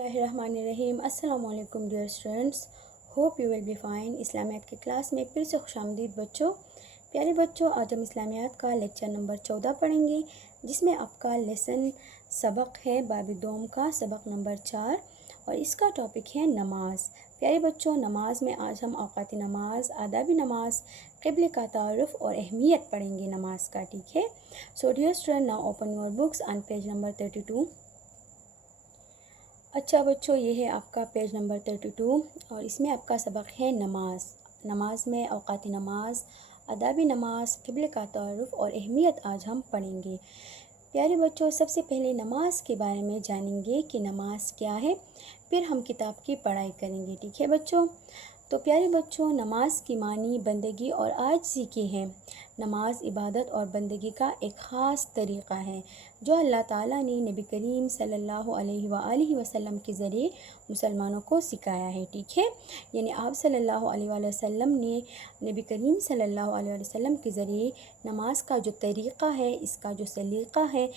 बिस्मिल्लाहिर्रहमानिर्रहीम। अस्सलाम वालेकुम dear students, hope you will be fine. इस्लामियात की क्लास में फिर से खुशामदीद बच्चों। प्यारे बच्चों, आज हम इस्लामियात का लेक्चर नंबर 14 पढ़ेंगे, जिसमें आपका लेसन सबक है बाब दोम का सबक नंबर 4 और इसका टॉपिक है नमाज। प्यारे बच्चों, नमाज में आज हम औक़ात नमाज, आदाबी नमाज, क़िबले का तारुफ़ और अहमियत पढ़ेंगे नमाज का। ठीक है। So dear student, now open your books on page number 32। अच्छा बच्चों, ये है आपका पेज नंबर 32 और इसमें आपका सबक है नमाज। नमाज में औक़ात नमाज, आदाबी नमाज, क़िबले का तारुफ़ और अहमियत आज हम पढ़ेंगे। प्यारे बच्चों, सबसे पहले नमाज के बारे में जानेंगे कि नमाज क्या है, फिर हम किताब की पढ़ाई करेंगे। ठीक है बच्चों। तो प्यारे बच्चों, नमाज की मानी बंदगी और आजिज़ी की है। नमाज इबादत और बंदगी का एक ख़ास तरीक़ा है जो अल्लाह ताला ने नबी करीम सल्लल्लाहु अलैहि वसल्लम के ज़रिए मुसलमानों को सिखाया है। ठीक है। यानी आप सल्लल्लाहु अलैहि वसल्लम ने नबी करीम सल्लल्लाहु अलैहि वसल्लम के ज़रिए नमाज का जो तरीक़ा है, इसका जो सलीक़ा है,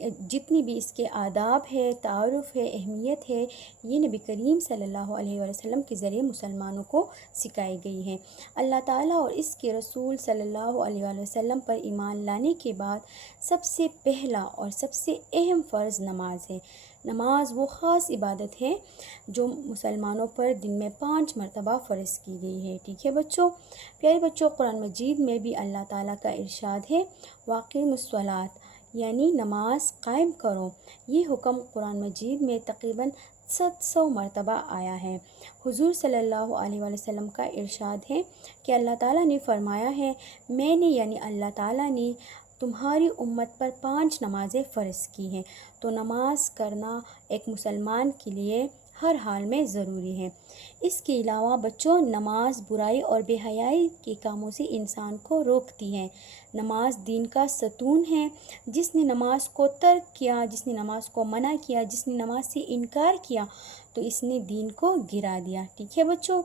जितनी भी इसके आदाब है, तारुफ़ है, अहमियत है, ये नबी करीम सल्लल्लाहु अलैहि वसल्लम के ज़रिए मुसलमानों को सिखाई गई है। अल्लाह ताला और इसके रसूल सल्लल्लाहु अलैहि वसल्लम पर ईमान लाने के बाद सबसे पहला और सबसे अहम फ़र्ज़ नमाज है। नमाज वो ख़ास इबादत है जो मुसलमानों पर दिन में 5 मरतबा फ़र्ज़ की गई है। ठीक है बच्चों। प्यारे बच्चों, कुरान मजीद में भी अल्लाह ताला का इरशाद है, वाक़िमुस्सलात, यानी नमाज कायम करो। ये हुक्म कुरान मजीद में तकरीबन 700 मरतबा आया है। हुज़ूर सल्लल्लाहु अलैहि वसल्लम का इरशाद है कि अल्लाह ताला ने फ़रमाया है, मैंने यानी अल्लाह ताला ने तुम्हारी उम्मत पर 5 नमाज़ें फ़र्ज़ की हैं। तो नमाज करना एक मुसलमान के लिए हर हाल में ज़रूरी है। इसके अलावा बच्चों, नमाज बुराई और बेहयाई के कामों से इंसान को रोकती है। नमाज दीन का सतून है। जिसने नमाज को तर्क किया, जिसने नमाज को मना किया, जिसने नमाज से इनकार किया, तो इसने दीन को गिरा दिया। ठीक है बच्चों।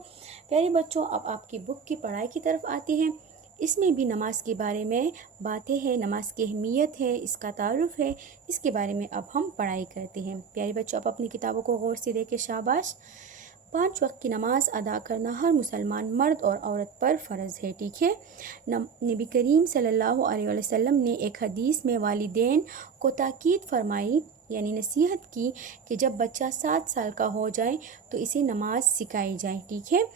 प्यारे बच्चों, अब आपकी बुक की पढ़ाई की तरफ आती हैं। इसमें भी नमाज के बारे में बातें हैं, नमाज की अहमियत है, इसका तारुफ़ है, इसके बारे में अब हम पढ़ाई करते हैं। प्यारे बच्चों, आप अपनी किताबों को गौर से देखें। शाबाश। 5 वक्त की नमाज अदा करना हर मुसलमान मर्द और औरत पर फ़र्ज़ है। ठीक है। नबी करीम सल्लल्लाहु अलैहि वसल्लम ने एक हदीस में वालिदैन को ताकीद फरमाई, यानी नसीहत की कि जब बच्चा 7 साल का हो जाए तो इसे नमाज सिखाई जाए। ठीक है।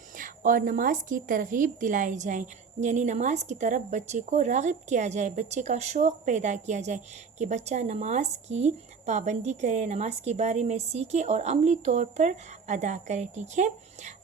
और नमाज की तरगीब दिलाई जाए, यानी नमाज की तरफ बच्चे को राग़िब किया जाए, बच्चे का शौक़ पैदा किया जाए कि बच्चा नमाज की पाबंदी करे, नमाज के बारे में सीखे और अमली तौर पर अदा करे। ठीक है।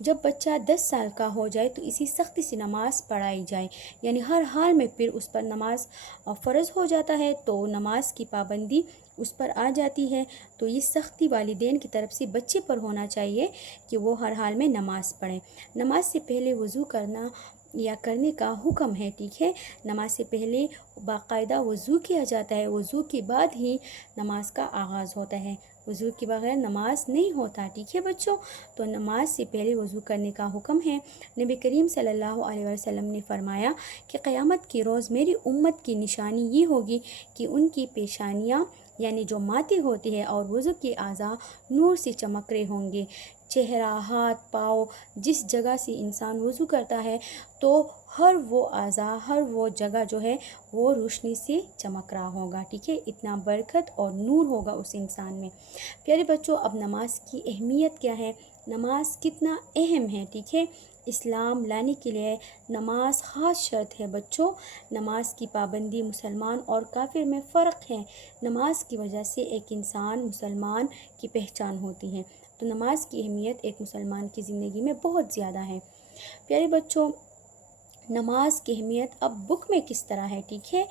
जब बच्चा 10 साल का हो जाए तो इसी सख्ती से नमाज पढ़ाई जाए, यानी हर हाल में फिर उस पर नमाज फ़र्ज़ हो जाता है, तो नमाज की पाबंदी उस पर आ जाती है। तो ये सख्ती वालिदैन की तरफ से बच्चे पर होना चाहिए कि वो हर हाल में नमाज पढ़ें। नमाज से पहले वज़ू करना या करने का हुक्म है। ठीक है। नमाज से पहले बाकायदा वज़ू किया जाता है, वज़ू के बाद ही नमाज का आगाज़ होता है, वज़ू के बगैर नमाज नहीं होता। ठीक है बच्चों। तो नमाज से पहले वज़ू करने का हुक्म है। नबी करीम सल्लल्लाहु अलैहि वसल्लम ने फ़रमाया कि क़यामत के रोज़ मेरी उम्मत की निशानी ये होगी कि उनकी पेशानियाँ यानी जो माथे होती है और वज़ू के आज़ा नूर से चमक रहे होंगे। चेहरा, हाथ, पाँव, जिस जगह से इंसान वज़ू करता है तो हर वो आज़ा, हर वो जगह जो है वो रोशनी से चमक रहा होगा। ठीक है। इतना बरकत और नूर होगा उस इंसान में। प्यारे बच्चों, अब नमाज की अहमियत क्या है, नमाज कितना अहम है। ठीक है। इस्लाम लाने के लिए नमाज ख़ास शर्त है बच्चों। नमाज की पाबंदी मुसलमान और काफिर में फ़र्क है। नमाज की वजह से एक इंसान मुसलमान की पहचान होती है। तो नमाज की अहमियत एक मुसलमान की ज़िंदगी में बहुत ज़्यादा है। प्यारे बच्चों, नमाज की अहमियत अब बुक में किस तरह है। ठीक है।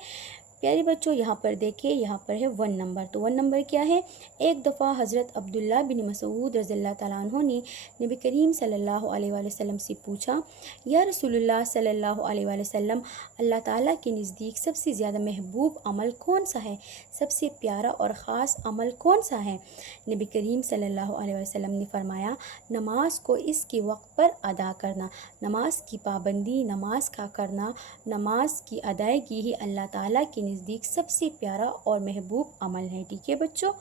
प्यारे बच्चों, यहाँ पर देखिए, यहाँ पर है 1 नंबर। तो 1 नंबर क्या है, एक दफ़ा हज़रत अब्दुल्ला बिन मसूद रज़ियल्लाहु ताला अन्हु ने नबी करीम सल्लल्लाहु अलैहि वसल्लम से पूछा, या रसूलुल्लाह सल्लल्लाहु अलैहि वसल्लम, अल्लाह ताला के नज़दीक सबसे ज़्यादा महबूब अमल कौन सा है, सबसे प्यारा और ख़ास अमल कौन सा है। नबी करीम सल्लल्लाहु अलैहि वसल्लम ने फ़रमाया, नमाज को इसके वक्त पर अदा करना। नमाज की पाबंदी, नमाज का करना, नमाज की अदायगी ही अल्लाह ताला के नज़दीक सबसे प्यारा और महबूब अमल है। ठीक है बच्चों।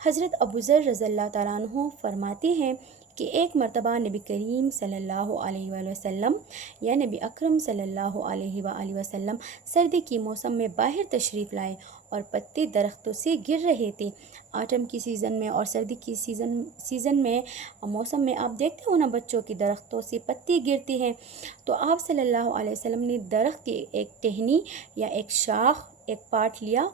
حضرت ابو ذر رضی اللہ تعالیٰ عنہ فرماتے ہیں کہ ایک مرتبہ نبی کریم صلی اللہ علیہ وآلہ وسلم یا نبی اکرم صلی اللہ علیہ وآلہ وسلم سردی کی موسم میں باہر تشریف لائے اور پتے درختوں سے گر رہے تھے۔ آٹم کی سیزن میں اور سردی کی سیزن میں موسم میں آپ دیکھتے ہو نا بچوں کی درختوں سے پتے گرتے ہیں، تو آپ صلی اللہ علیہ وسلم نے درخت کی ایک ٹہنی یا ایک شاخ، ایک پارٹ لیا،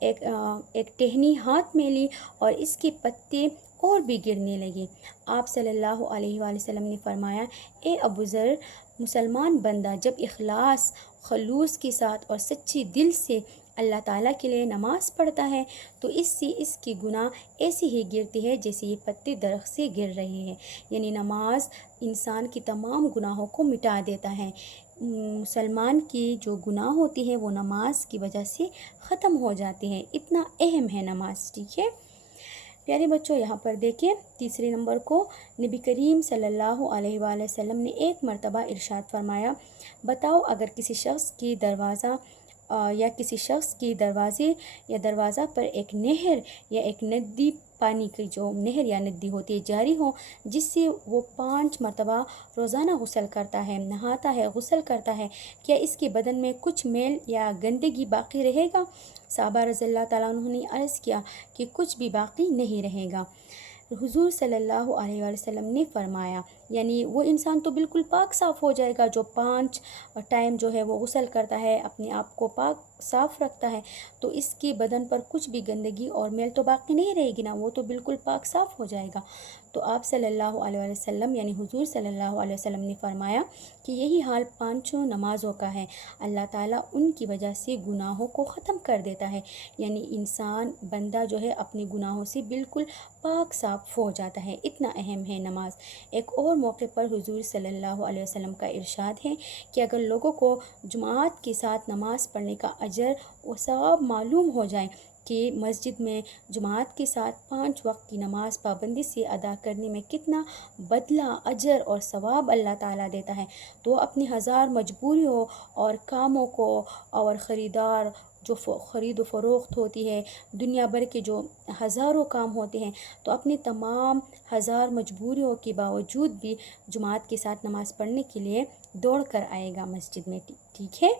ایک ٹہنی ہاتھ میں لی اور اس کے پتے اور بھی گرنے لگے۔ آپ صلی اللہ علیہ وآلہ وسلم نے فرمایا، اے ابو ذر، مسلمان بندہ جب اخلاص، خلوص کے ساتھ اور سچی دل سے اللہ تعالیٰ کے لیے نماز پڑھتا ہے تو اس سے اس کی گناہ ایسی ہی گرتی ہے جیسے یہ پتے درخت سے گر رہے ہیں۔ یعنی نماز انسان کی تمام گناہوں کو مٹا دیتا ہے۔ مسلمان کی جو گناہ ہوتی ہیں وہ نماز کی وجہ سے ختم ہو جاتے ہیں۔ اتنا اہم ہے نماز، ٹھیک ہے پیارے بچوں۔ یہاں پر دیکھیں تیسرے نمبر کو، نبی کریم صلی اللہ علیہ وآلہ وسلم نے ایک مرتبہ ارشاد فرمایا، بتاؤ اگر کسی شخص کی دروازے یا دروازہ پر ایک نہر یا ایک ندی، پانی کی جو نہر یا ندی ہوتی ہے جاری ہو، جس سے وہ 5 مرتبہ روزانہ غسل کرتا ہے، نہاتا ہے، غسل کرتا ہے، کیا اس کے بدن میں کچھ میل یا گندگی باقی رہے گا؟ صحابہ رضی اللہ تعالیٰ عنہ نے عرض کیا کہ کچھ بھی باقی نہیں رہے گا۔ حضور صلی اللہ علیہ وآلہ وسلم نے فرمایا، یعنی وہ انسان تو بالکل پاک صاف ہو جائے گا جو 5 ٹائم جو ہے وہ غسل کرتا ہے، اپنے آپ کو پاک صاف رکھتا ہے، تو اس کے بدن پر کچھ بھی گندگی اور میل تو باقی نہیں رہے گی نا، وہ تو بالکل پاک صاف ہو جائے گا۔ تو آپ صلی اللہ علیہ وآلہ وسلم یعنی حضور صلی اللہ علیہ وسلم نے فرمایا کہ یہی حال 5 نمازوں کا ہے، اللہ تعالیٰ ان کی وجہ سے گناہوں کو ختم کر دیتا ہے۔ یعنی انسان بندہ جو ہے اپنے گناہوں سے بالکل پاک صاف ہو جاتا ہے۔ اتنا اہم ہے نماز۔ ایک اور موقع پر حضور صلی اللہ علیہ وسلم کا ارشاد ہے کہ اگر لوگوں کو جماعت کے ساتھ نماز پڑھنے کا اجر و ثواب معلوم ہو جائے کہ مسجد میں جماعت کے ساتھ 5 وقت کی نماز پابندی سے ادا کرنے میں کتنا بدلہ، اجر اور ثواب اللہ تعالیٰ دیتا ہے، تو اپنی ہزار مجبوریوں اور کاموں کو اور جو خرید و فروخت ہوتی ہے، دنیا بھر کے جو ہزاروں کام ہوتے ہیں، تو اپنی تمام ہزار مجبوریوں کے باوجود بھی جماعت کے ساتھ نماز پڑھنے کے لیے دوڑ کر آئے گا مسجد میں، ٹھیک ہے،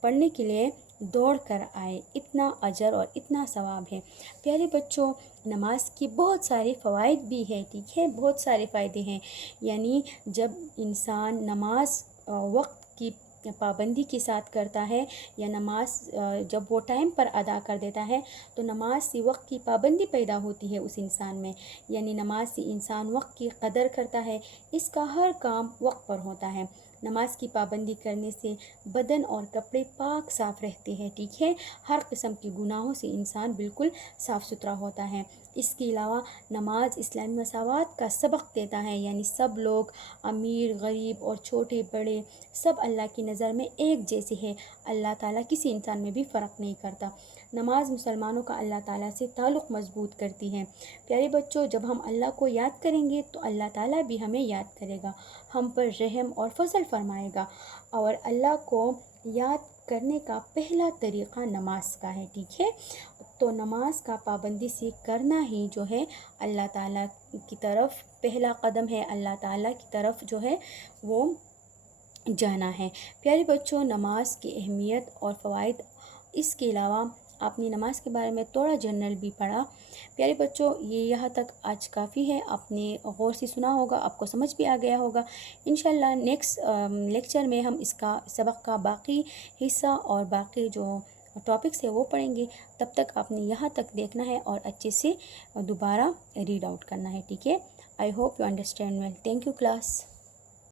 پڑھنے کے لیے دوڑ کر آئے۔ اتنا اجر اور اتنا ثواب ہے۔ پیارے بچوں، نماز کی بہت سارے فوائد بھی ہیں، ٹھیک ہے، بہت سارے فائدے ہیں۔ یعنی جب انسان نماز وقت کی پابندی کے ساتھ کرتا ہے یا نماز جب وہ ٹائم پر ادا کر دیتا ہے تو نماز سے وقت کی پابندی پیدا ہوتی ہے اس انسان میں، یعنی نماز سے انسان وقت کی قدر کرتا ہے، اس کا ہر کام وقت پر ہوتا ہے۔ نماز کی پابندی کرنے سے بدن اور کپڑے پاک صاف رہتے ہیں، ٹھیک ہے، ہر قسم کے گناہوں سے انسان بالکل صاف ستھرا ہوتا ہے۔ اس کے علاوہ نماز اسلامی مساوات کا سبق دیتا ہے، یعنی سب لوگ، امیر غریب اور چھوٹے بڑے، سب اللہ کی نظر میں ایک جیسے ہیں، اللہ تعالیٰ کسی انسان میں بھی فرق نہیں کرتا۔ نماز مسلمانوں کا اللہ تعالیٰ سے تعلق مضبوط کرتی ہے۔ پیارے بچوں، جب ہم اللہ کو یاد کریں گے تو اللہ تعالیٰ بھی ہمیں یاد کرے گا، ہم پر رحم اور فضل فرمائے گا، اور اللہ کو یاد کرنے کا پہلا طریقہ نماز کا ہے، ٹھیک ہے، تو نماز کا پابندی سے کرنا ہی جو ہے اللہ تعالیٰ کی طرف پہلا قدم ہے، اللہ تعالیٰ کی طرف جو ہے وہ جانا ہے۔ پیارے بچوں، نماز کی اہمیت اور فوائد، اس کے علاوہ آپ نے نماز کے بارے میں تھوڑا جنرل بھی پڑھا۔ پیارے بچوں، یہ یہاں تک آج کافی ہے، آپ نے غور سے سنا ہوگا، آپ کو سمجھ بھی آ گیا ہوگا۔ انشاءاللہ نیکسٹ لیکچر میں ہم اس کا سبق کا باقی حصہ اور باقی جو ٹاپکس ہے وہ پڑھیں گے۔ تب تک آپ نے یہاں تک دیکھنا ہے اور اچھے سے دوبارہ ریڈ آؤٹ کرنا ہے، ٹھیک ہے۔ I hope you understand well. Thank you class.